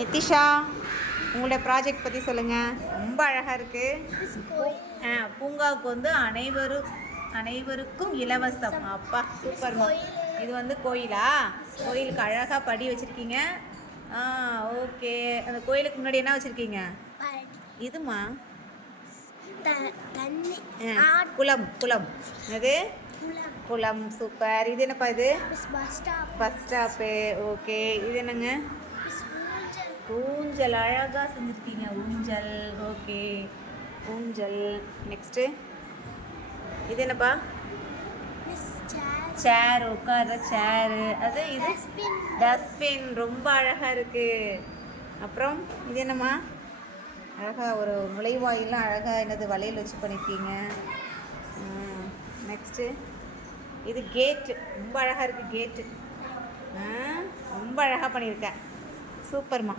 நித்திஷா, உங்களோட ப்ராஜெக்ட் பற்றி சொல்லுங்கள். ரொம்ப அழகாக இருக்குது. பூங்காவுக்கு வந்து அனைவருக்கும் இலவசம். அப்பா சூப்பர்மா. இது வந்து கோயிலா? கோயிலுக்கு அழகாக படி வச்சுருக்கீங்க. ஓகே. அந்த கோயிலுக்கு முன்னாடி என்ன வச்சுருக்கீங்க? இதுமா குளம். குளம் அது குளம். சூப்பர். இது என்னப்பா? இது பஸ் ஸ்டாப்பு. ஓகே. இது என்னங்க? ஊஞ்சல். அழகாக செஞ்சுருக்கீங்க. ஊஞ்சல். ஓகே. ஊஞ்சல். நெக்ஸ்ட்டு இது என்னப்பா? சேர். உட்கார சேரு. அது இது டஸ்ட்பின். ரொம்ப அழகாக இருக்குது. அப்புறம் இது என்னம்மா? அழகாக ஒரு நுழைவாயிலாம் அழகாக என்னது வளையல் வச்சு பண்ணியிருக்கீங்க. நெக்ஸ்ட்டு இது கேட்டு. ரொம்ப அழகாக இருக்குது கேட்டு. ரொம்ப அழகாக பண்ணியிருக்கேன். சூப்பர்மா.